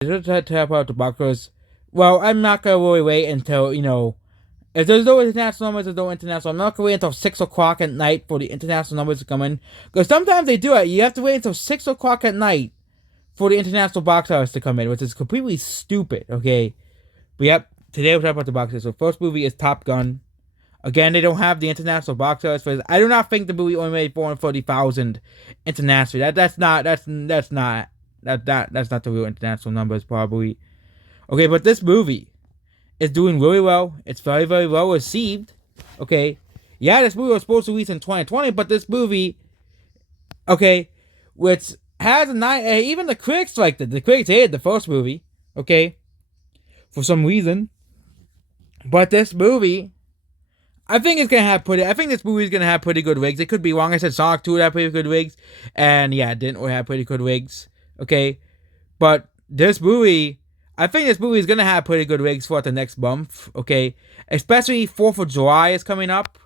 to tap out the boxers. Well, I'm not gonna really wait until if there's no international numbers, there's no international. I'm not gonna wait until 6 o'clock at night for the international numbers to come in. Because sometimes they do it. You have to wait until 6 o'clock at night for the international box office to come in, which is completely stupid. Okay, but yep. Today we'll talk about the box office. So first movie is Top Gun. Again, they don't have the international box office for this. I do not think the movie only made 440,000 internationally. That's not the real international numbers probably. Okay, but this movie is doing really well. It's very, very well received. Okay. Yeah, this movie was supposed to release in 2020, but this movie, okay, which has a nine, even the critics liked it. The critics hated the first movie, okay, for some reason. But this movie, I think this movie is gonna have pretty good rigs. It could be wrong. I said Sonic 2 would have pretty good rigs, and yeah, it didn't have pretty good rigs. Okay, but this movie, I think this movie is gonna have pretty good rigs for the next month. Okay, especially 4th of July is coming up.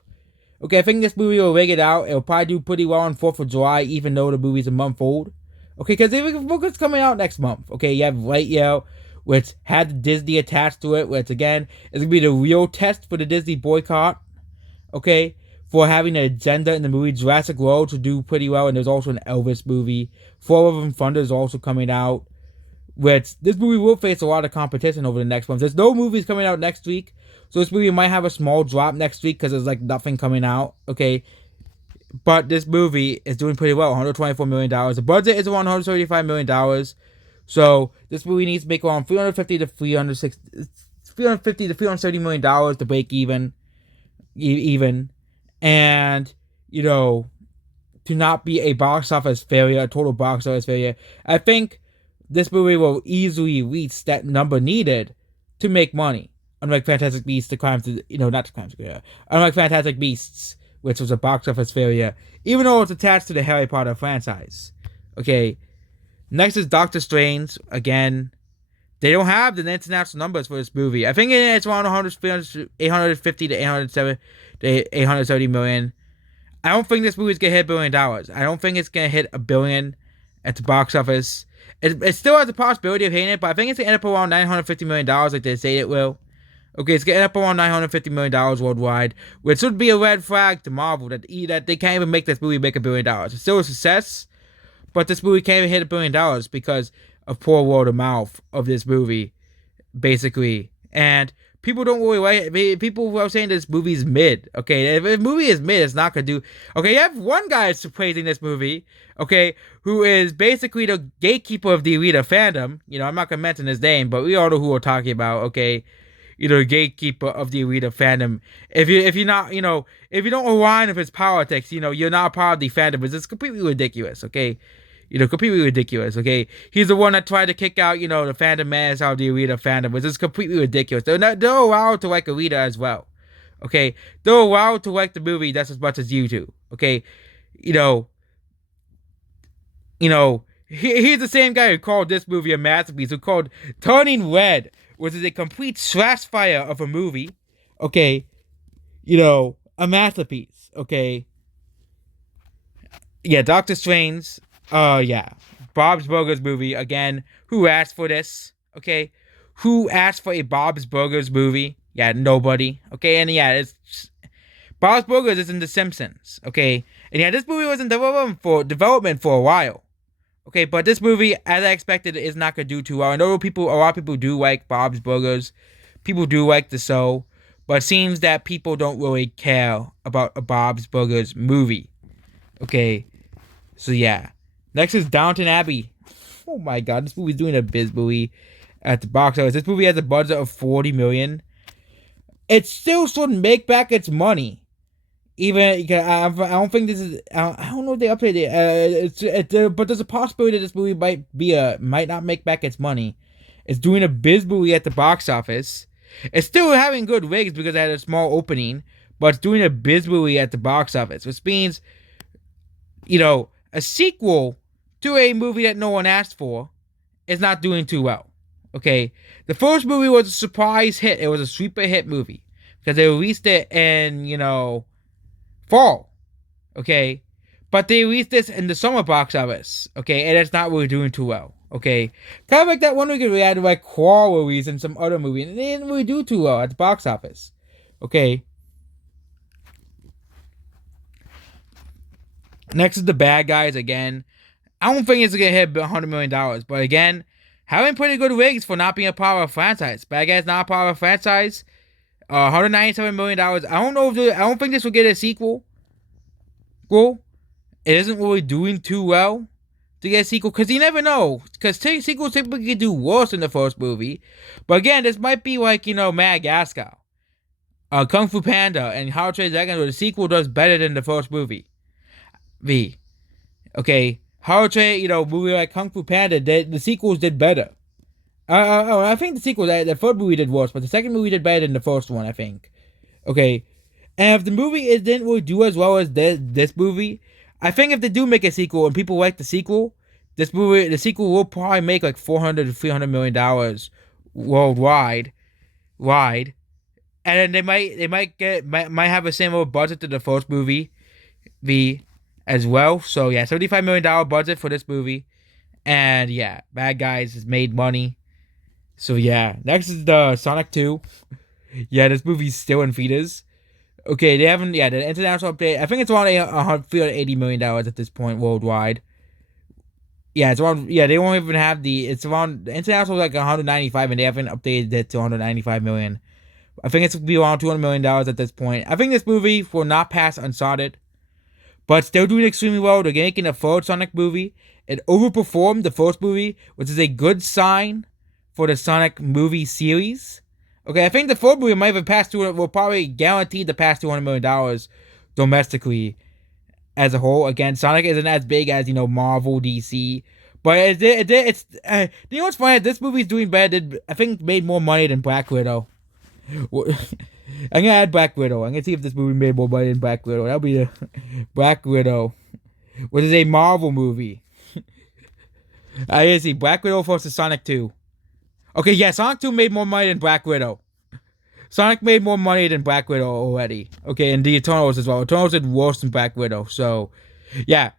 Okay, I think this movie will rig it out. It'll probably do pretty well on 4th of July, even though the movie's a month old. Okay, because it's coming out next month. Okay, you have Lightyear, which had Disney attached to it, which again is gonna be the real test for the Disney boycott. Okay, for having an agenda in the movie. Jurassic World to do pretty well, and there's also an Elvis movie. Thor: Love and Thunder is also coming out. Which this movie will face a lot of competition over the next month. There's no movies coming out next week, so this movie might have a small drop next week because there's like nothing coming out. Okay, but this movie is doing pretty well. $124 million. The budget is around $135 million. So this movie needs to make around $350 to $370 million to break even, and to not be a box office failure, a total box office failure. I think this movie will easily reach that number needed to make money. Unlike Fantastic Beasts, unlike Fantastic Beasts, which was a box office failure, even though it's attached to the Harry Potter franchise. Okay. Next is Doctor Strange. Again, they don't have the international numbers for this movie. I think it's around 850 to 870 million. I don't think this movie's gonna hit $1 billion. I don't think it's gonna hit $1 billion at the box office. It still has the possibility of hitting it, but I think it's gonna end up around $950 million, like they say it will. Okay, it's gonna end up around $950 million worldwide, which would be a red flag to Marvel that they can't even make this movie make $1 billion. It's still a success, but this movie can't even hit $1 billion because of poor word of mouth of this movie, basically. And people don't really like it. People are saying this movie's mid. Okay, if a movie is mid, it's not gonna do. Okay, you have one guy praising this movie. Okay, who is basically the gatekeeper of the Alita fandom. I'm not gonna mention his name, but we all know who we're talking about. Okay, the gatekeeper of the Alita fandom. If you're not, if you don't align with his politics, you're not part of the fandom. It's completely ridiculous. Okay. Completely ridiculous, okay? He's the one that tried to kick out, the fandom man out of the Alita fandom, which is completely ridiculous. They're allowed to like Alita as well, okay? They're allowed to like the movie just as much as you do, okay? He's the same guy who called this movie a masterpiece, who called Turning Red, which is a complete trash fire of a movie, okay? A masterpiece, okay? Yeah, Doctor Strange. Yeah. Bob's Burgers movie, again. Who asked for this? Okay. Who asked for a Bob's Burgers movie? Yeah, nobody. Okay, and yeah, it's Bob's Burgers is in The Simpsons. Okay. And yeah, this movie was in development for a while. Okay, but this movie, as I expected, is not gonna do too well. I know a lot of people do like Bob's Burgers. People do like the show. But it seems that people don't really care about a Bob's Burgers movie. Okay. So yeah. Next is Downton Abbey. Oh my god, this movie's doing abysmally at the box office. This movie has a budget of $40 million. It still shouldn't make back its money. Even I don't think this is. I don't know if they updated it. But there's a possibility that this movie might not make back its money. It's doing abysmally at the box office. It's still having good rigs because it had a small opening, but it's doing abysmally at the box office, which means, a sequel to a movie that no one asked for is not doing too well. Okay, the first movie was a surprise hit. It was a sleeper hit movie because they released it in fall. Okay, but they released this in the summer box office. Okay, and it's not really doing too well. Okay, kind of like that one we had like Claw movies and some other movie, and they didn't really do too well at the box office. Okay, next is the Bad Guys again. I don't think it's gonna hit $100 million, but again, having pretty good ratings for not being a part of a franchise. Bad Guys not a part of a franchise. $197 million. I don't know if I don't think this will get a sequel. Cool. It isn't really doing too well to get a sequel because you never know. Because sequels typically do worse than the first movie. But again, this might be like Madagascar, Kung Fu Panda, and How to Train Your Dragon. Where the sequel does better than the first movie. Okay, How to Train, movie like Kung Fu Panda, the sequels did better. I think the sequel, the first movie did worse, but the second movie did better than the first one, I think. Okay, and if the movie didn't really do as well as this movie, I think if they do make a sequel and people like the sequel, the sequel will probably make like $400 to $300 million worldwide, wide, and then they might have the same old budget to the first movie, as well. So yeah, $75 million budget for this movie, and yeah, Bad Guys has made money. So yeah, next is the Sonic 2. Yeah, this movie's still in theaters. Okay, they haven't. Yeah, the international update. I think it's around $380 million at this point worldwide. Yeah, it's around. Yeah, they won't even have the. It's around the international like 195, and they haven't updated it to 195 million. I think it's gonna be around $200 million at this point. I think this movie will not pass Uncharted, but still doing extremely well. They're making a third Sonic movie. It overperformed the first movie, which is a good sign for the Sonic movie series. Okay, I think the fourth movie might have passed will probably guaranteed to pass $200 million domestically as a whole. Again, Sonic isn't as big as Marvel, DC, but it's you know what's funny? This movie's doing better. I think made more money than Black Widow. I'm gonna add Black Widow. I'm gonna see if this movie made more money than Black Widow. That'll be the Black Widow, which is a Marvel movie. I gotta see Black Widow versus Sonic 2. Okay, yeah, Sonic 2 made more money than Black Widow. Sonic made more money than Black Widow already. Okay, and the Eternals as well. Eternals did worse than Black Widow. So, yeah.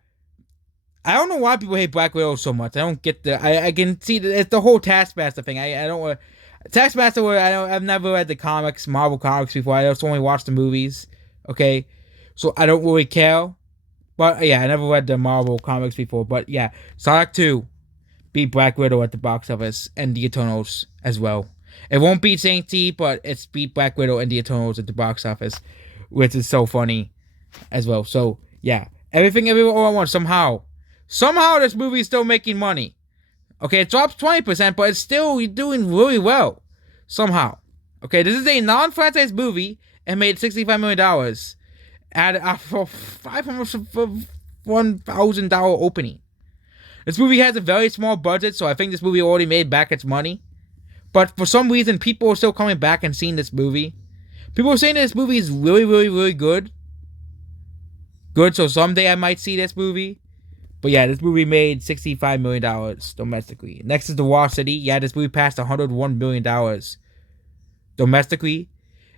I don't know why people hate Black Widow so much. I don't get the. I can see that it's the whole Taskmaster thing. I don't. Taskmaster. I've never read the comics, Marvel comics before. I just only watched the movies. Okay, so I don't really care. But yeah, I never read the Marvel comics before. But yeah, Sonic 2 beat Black Widow at the box office and the Eternals as well. It won't beat Shang-Chi, but it's beat Black Widow and the Eternals at the box office, which is so funny as well. So yeah, everything all at once. Somehow this movie is still making money. Okay, it drops 20%, but it's still doing really well. Somehow. Okay, this is a non-franchise movie and made $65 million at a $1,000 opening. This movie has a very small budget, so I think this movie already made back its money. But for some reason, people are still coming back and seeing this movie. People are saying that this movie is really, really, really good. Good, so someday I might see this movie. But yeah, this movie made $65 million domestically. Next is The Wall City. Yeah, this movie passed $101 million domestically.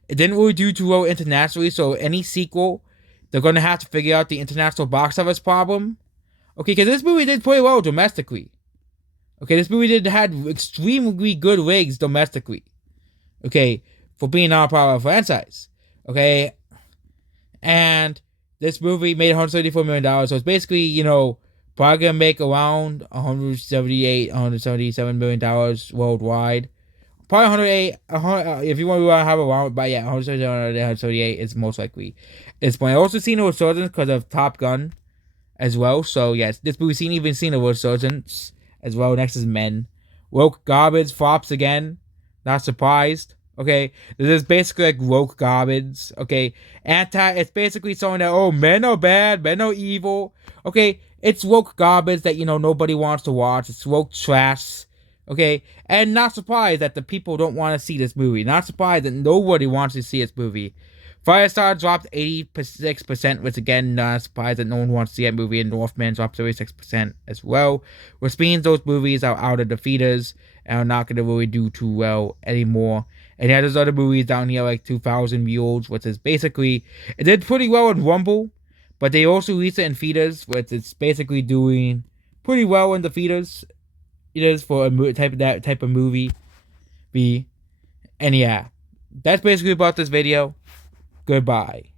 It didn't really do too well internationally, so any sequel, they're going to have to figure out the international box office problem. Okay, because this movie did pretty well domestically. Okay, this movie had extremely good ratings domestically. Okay, for being not a part of a franchise. Okay, and this movie made $134 million, so it's basically, probably gonna make around $177 million worldwide. Probably 108, if you want to have a round, but yeah, 178 is most likely. It's point. I also seen a resurgence because of Top Gun as well, so yes, this movie seen a resurgence as well. Next is Men. Woke garbage flops again. Not surprised. Okay, this is basically like woke garbage. Okay, it's basically showing that men are bad, men are evil. Okay, it's woke garbage that nobody wants to watch. It's woke trash. Okay, and not surprised that the people don't want to see this movie. Not surprised that nobody wants to see this movie. Firestar dropped 86%, which again, not surprised that no one wants to see that movie. And Northman dropped 36% as well, which means those movies are out of the theaters and are not going to really do too well anymore. And yeah, there's other movies down here like 2000 Mules, which is basically, it did pretty well in Rumble, but they also released it in theaters, which is basically doing pretty well in the theaters it is for that type of movie be. And yeah, that's basically about this video. Goodbye.